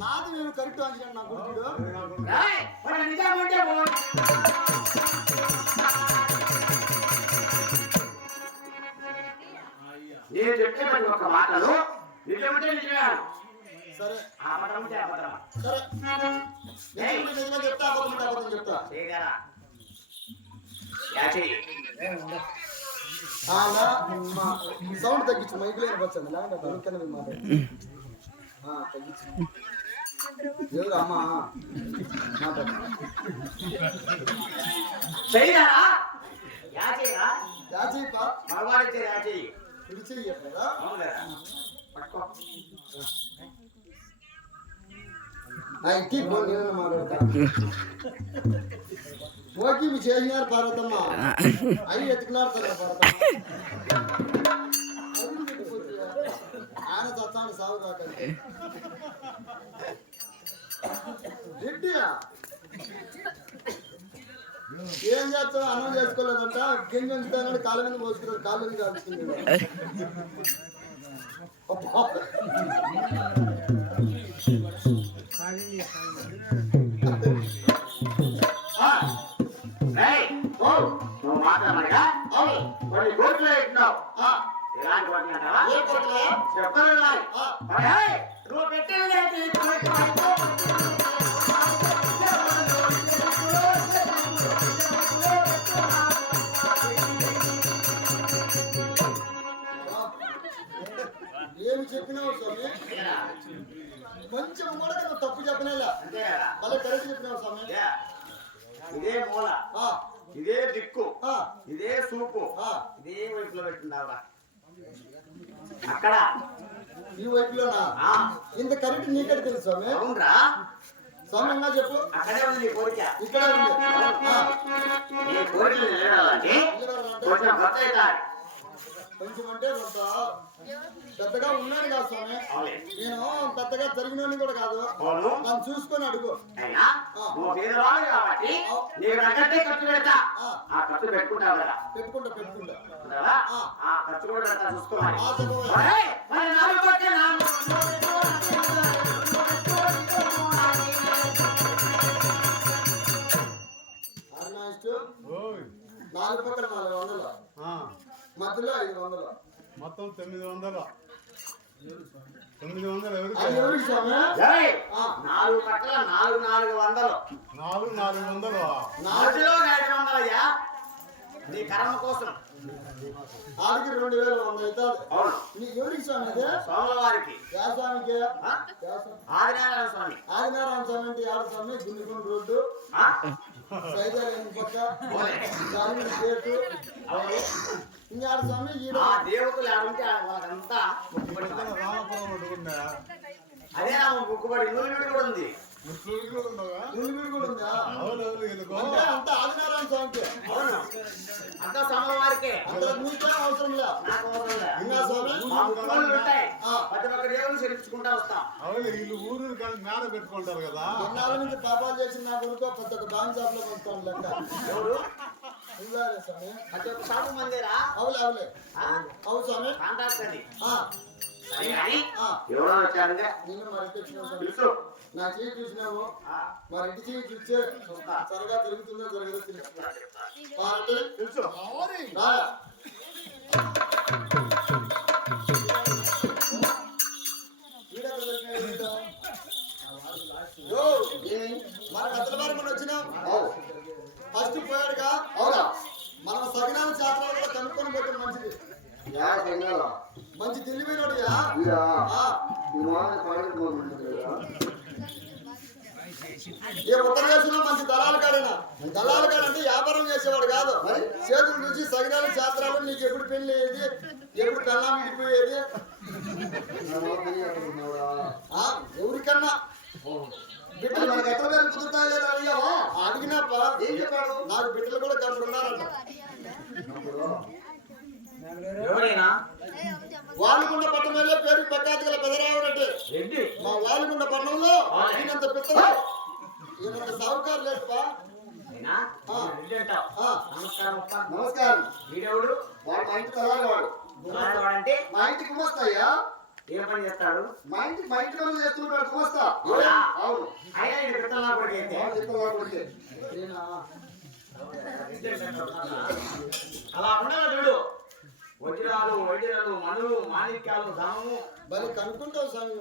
నాది నేను కరెక్ట్ అంచాను నా గుడికిడు నేను చెప్పే ప్రతి ఒక్క మాటలు నిజమంటే నిజమే సరే. ఉంటే అబద్ధం సరే. నిజమే చెప్తా అబద్ధం అబద్ధం చెప్తా. చేయగలరా యాచి. ఆగా సౌండ్ తగ్గించు మైక్ లేని వచ్చాను లేదంటే తగ్గించు. అమ్మా మాట్లాడు. చేయగలరా అవును కదా. పట్టుకో. ఇంటి ఓకే మీ చేసినారు భారతమ్మ అవి ఎత్తుకున్నారు కదా ఆయన చచ్చాడు సాగు కాకండి రెడ్డియా ఏం చేస్తావు? అన్నం చేసుకోలేదంట. గింజ ఉంచుతానని కాళ్ళ మీద మోసుకున్నాడు కాళ్ళ మీద కాల్చుకున్నాడు అబ్బా. ఏయ్, ఓ, నువ్వు మాట్లాడమనగా అవును. కొన్ని కోట్లు పెట్టినావు ఆ, ఎలాంటి కోట్లు అంటావా ఏ కోట్లయా? చెప్పను నాయ్. ఆ. మరి ఏయ్, నువ్వు పెట్టింది ఏంటి? ఏమి చెప్పినావు స్వామి ఏరా, కొంచెం కూడా నువ్వు తప్పు చెప్పనేలా. మళ్ళీ కరెక్ట్ చెప్పినావు స్వామి. ఇదే మూల. ఇదే దిక్కు. ఇదే సూపు. ఇదే వైపులో పెట్టిందావరా అక్కడ. ఈ వైపులోనా? ఇంత కరెక్ట్ నీకే తెలుసు స్వామి. అవునరా? ఇంకా చెప్పు. అక్కడే ఉంది నీ కోరిక. ఇక్కడే ఉంది. ఆ, నీ కోరికలు నిలబడాలంటే నిలబడాలంటే కొంచెం కొత్త అవుతాడు కొంచెం అంటే కొంత పెద్దగా ఉన్నాను కాదు స్వామి. నేను పెద్దగా జరిగినోని కూడా కాదు. నన్ను చూసుకొని అడుగు. అయినా నువ్వు ఐదు వందలు? మొత్తం తొమ్మిది వందలు. తొమ్మిది వందలు ఎవరికి? నాలుగు పట్ల నాలుగు నాలుగు వందలు. నాలుగు నాలుగు వందలు. నాలుగు మధ్యలో ఐదు వందలయ్యా నీ కర్మ కోసం. ఆడికి రెండు వేల వంద అవుతుంది అవును. నీ ఎవరికి స్వామి ఇది సోమల వారికి యా స్వామికి ఆ? యా స్వామి ఆదినారాయణ స్వామి. ఆదినారాయణ స్వామి అంటే ఆడ స్వామి? గుండుగుండు రోడ్డు. ఆ? సైదాల పక్క. స్వామి గేటు. ఇంకా ఆడ స్వామి ఆ దేవతలు ఎవరుంటే వాళ్ళకంతా ముక్కుబడి రామపురం అదే నా ముక్కుబడి నూనె కూడా ఉంది. అంత అవసరం వస్తాం. అవును వీళ్ళు ఊరు కానీ మేడ పెట్టుకుంటారు కదా. ఎన్నాళ్ళ నుంచి పాపాలు చేసి నా కొనుక్కో పెద్ద ఒక బాన్ షాప్లో లెక్క. ఎవరు? ఇవ్వాలి స్వామి. ప్రతి ఒక్క షాపు మందిరా అవులే అవులే. ఆ? అవు స్వామి. కాంట్రాక్ట్ అది. ఎవరో వచ్చారంటే? నేను మా ఇంటికి వచ్చినావు స్వామి. తెలుసు నా చేయి చూసినావు. ఆ, మా ఇంటి చేయి చూస్తే త్వరగా జరుగుతుందో జరగదో తెలుసు మన కథల వారు మనం వచ్చినాం. ఫస్ట్ పోయాడుగా అవునా మనం సగనాల చేపలు కూడా కనుక్కొని పోతే మంచిది మంచి తెలివైనడుగా ఏ ఉత్తర దేశంలో మంచి దళాలు కాడైనా దళాలు కాడ అంటే వ్యాపారం చేసేవాడు కాదు చేతులు నుంచి సగనాల శాస్త్రాలు నీకు ఎప్పుడు పెళ్ళి అయ్యేది ఎప్పుడు పెళ్ళాం విడిపోయేది ఎవరికన్నా బిడ్డలు మనకు పేరు కుదురుతాయి లేదా అడిగినప్ప ఏం చెప్పాడు నాకు బిడ్డలు కూడా గంటలు ఉన్నారంట. ఎవరైనా ఉన్న పట్టణంలో పేరు ప్రఖ్యాతి గల పెదరావుడంటే రెడ్డి మా వాలిగుండ పట్టణంలో ఈయనంత పిత్తలు ఈయనంత సావుకారు లేదుపా. నమస్కారం వీడెవడు వాడు మా ఇంటి తలారి వాడు. వాడంటే? మా ఇంటి గుమస్తాయ్యా ఏ పని చేస్తాడు? మా ఇంటి మా ఇంటి పనులు గుమస్తా అవునా? అయినా ఇది పిత్తల. అలా ఉండదు చూడు. వజ్రాలు వైద్యులు మనులు మాణిక్యాలు ధనము. మరి కనుక్కుంటావు స్వామి.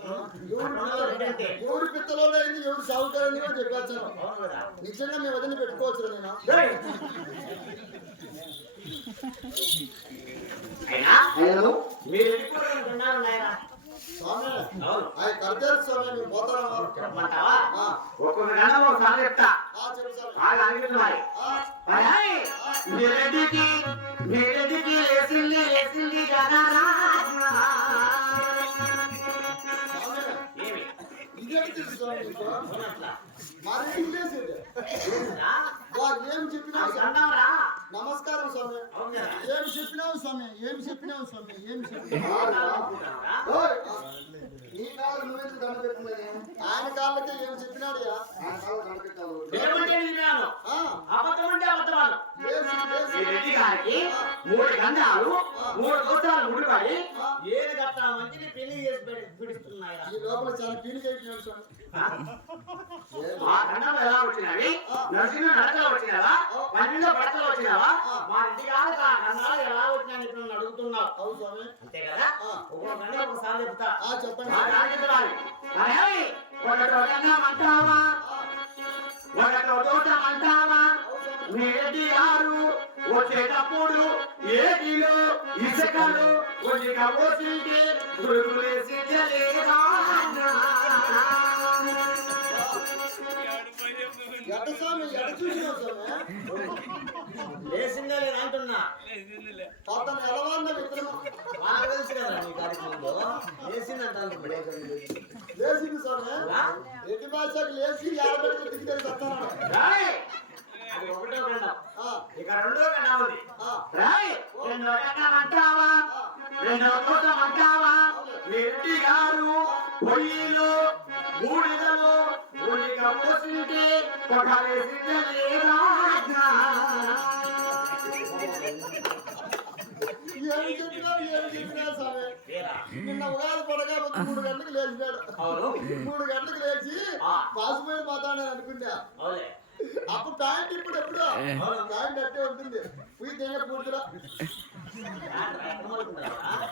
ఎవరు పిత్తలోడు అయింది ఎవరు సాగుకారని కూడా కదా. నిజంగా మేము వదిలి పెట్టుకోవచ్చు నేను? స్వామి ఆయన స్వామి మేము పోతాము. చెప్పమంటావా? ఒక్కొక్క గంట ఒకసారి చెప్తా. చెప్పు? మరి. ఏం చెప్పినావు? నమస్కారం స్వామి? ఏం చెప్పినావు స్వామి? ఏం చెప్పినావు? స్వామి ఏం చెప్పినావు? నీ కాళ్ళు నువ్వెందుకు ఆయన కాళ్ళకి ఏం చెప్పినాడు ఆయన కాళ్ళు అబద్ధం అంటే మూడు గంధాలు మూడు దోషాలు ముడిపడి ఏది గట్ట మంచిని పెళ్ళి చేసి పెడి- పిడుస్తున్నాయిరా. ఈ లోపల చాలా పీలిక అయిపోయినాడు స్వామి ఆ? ఆ గంధం ఎలా వచ్చినవి? నరసింహ నడకలు వచ్చినవా? పన్నెండో పడకలు వచ్చినవా? మా ఇంటి గంధాలు ఎలా వచ్చినాయని ఇప్పుడు అడుగుతున్నావు. అవును స్వామి. అంతే కదా ఒకసారి చెప్తా. చెప్పండి. ఆ రాజకీయాలు. అరేయ్, ఒకటో గంధం అంటావా ఒకటో దోషం అంటావా మీ రెడ్డి గారు వచ్చేటప్పుడు ఏటిలో ఇసుకలు కొద్దిగా పోసింటే గురుగులేసి లేసిందే లేదు? అంటున్నా అతను లేచింది స్వామి రెడ్డి భాషకు లేచి ఏడబెట్టి దిగుతాడు చెప్తాను ఇక రెండో గండం ఉంది. రెండో గండం అంటావా? రెండో దోషం అంటావా? రెడ్డి గారు పొయ్యిలో బూడిదలో బూడిగా పోసింటే పొగలేసిందే లేదా? ఏమి చెప్పినావు ఏమి చెప్పినావు స్వామి నిన్న ఉగాది పడగా మూడు గంటలకు లేచినాడు. మూడు గంటలకు లేచి. పాసిపోయి పోతాడని అనుకున్నా. అవులే. అప్పుడు ప్యాంట్ ఇప్పుడు ఎప్పుడు? ప్యాంట్ అట్టే ఉంటుంది. పోయి తెగ పూర్తిలా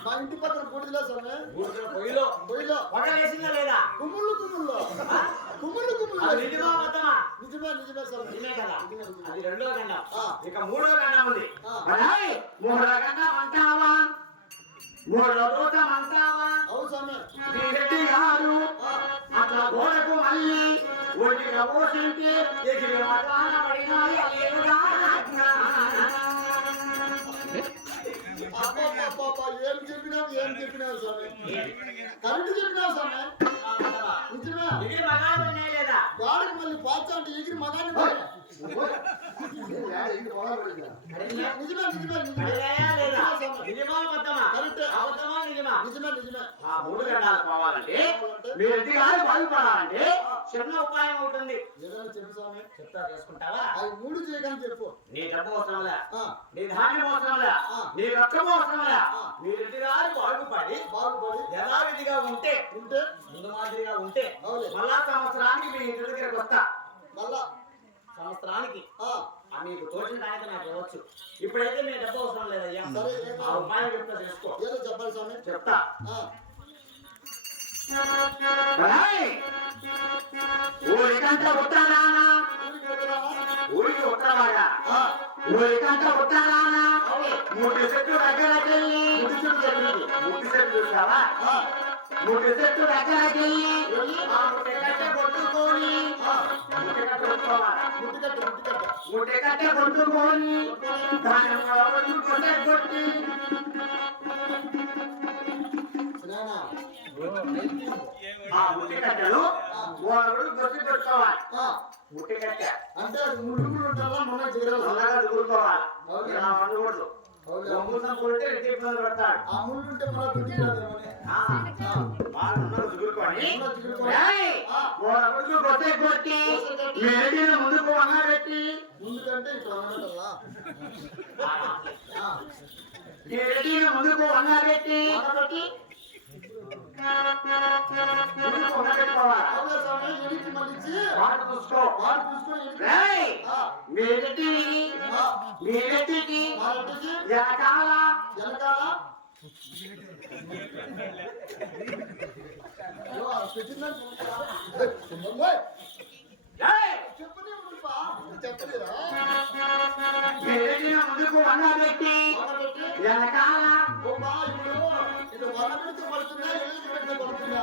మా ఇంటి పక్కన పూర్తిలా స్వామి పొయ్యిలో. పొయ్యిలో. పొగలేసిందా లేదా? కుమ్ముళ్ళు కుమ్ముళ్ళు. కుమ్ముళ్ళు కుమ్ముళ్ళు. అది నిజమా అబద్ధమా నిజమే నిజమే స్వామి నిజమే కదా. అది రెండో ఆ. ఇక మూడో గండం ఉంది. మూడో అంటావా మూడో దూతం అంటావా రెడ్డి గారు. అట్లా గోడకు మళ్ళీ ఒంటిగా పోసింటే ఎగిరి పడినాయి. ఏం చెప్పినావు ఏం చెప్పినావు స్వామి? కరెక్ట్ చెప్పినావు స్వామి. మళ్ళీ అంటే ఎగిరి మగాన్ని నిజమే నిజమే నిజమే అడిగాయా లేదా స్వామి. నిజమా అబద్ధమా కరెక్టే. అబద్ధమా నిజమా నిజమే నిజమే ఆ మూడు గంటలు పోవాలంటే మీ రెడ్డి గారు బాగుపడాలంటే చిన్న ఉపాయం ఉంటుంది. చెప్తా చేసుకుంటావా? మూడు చేయగానే చెప్పు. నీ డబ్బు అవసరంలే నీ ధాన్యం అవసరంలే. నీ రక్తం అవసరంలే ఆ. మీ రెడ్డి గారు బాగుపడి బాగుపడి. యథావిధిగా ఉంటే ఉంటే? ముందు మాదిరిగా ఉంటే. మళ్ళా సంవత్సరానికి మీ ఇంటి దగ్గరకు వస్తా. మళ్ళా. సంవత్సరానికి? మీకు తోచిన దానికి నాకు ఇవ్వచ్చు. ఇప్పుడైతే మీ డబ్బు అవసరం లేదయ్యా. ఆ ఉపాయం చెప్తా చేసుకో. ఏదో చెప్పాలి స్వామి. చెప్తా. ఆ, ఏయ్! ఊరికంట ఉత్తరానా? ఊరికి వెళ్తున్నావా? ఊరికి ఉత్తరానా? ముట్టి చెట్టు దగ్గరకి. చూసావా కొట్టుకొని. కొట్టుకొని. దాని పెట్టుకోవాలి ముట్టి కట్ట అంటే ముళ్ళు ఉంటారా మొన్న చేరాలి తొందరగా దూరుకోవాలి ఇలా ఉండకూడదు అవును. ఒంగుసం కొడితే రెట్టి ఇబ్బంది పడతాడు. ఆ ముళ్ళు ఉంటే మన వాళ్ళు ఉన్నారు దుగురుకొని ఉన్న దిగులుకొని. ఏయ్! ఆ, ఓ రగుడుకు కొట్టే కొట్టి మేడిన ముందుకు వంగబెట్టి ముందుకంటే ఇట్లా ముందుకు వంగబెట్టి అనబెట్టి, చెప్పలేదా? ముందుకు వంగబెట్టి పెట్టి వెనకాల கொடுத்து கொடுத்து கொடுத்துங்க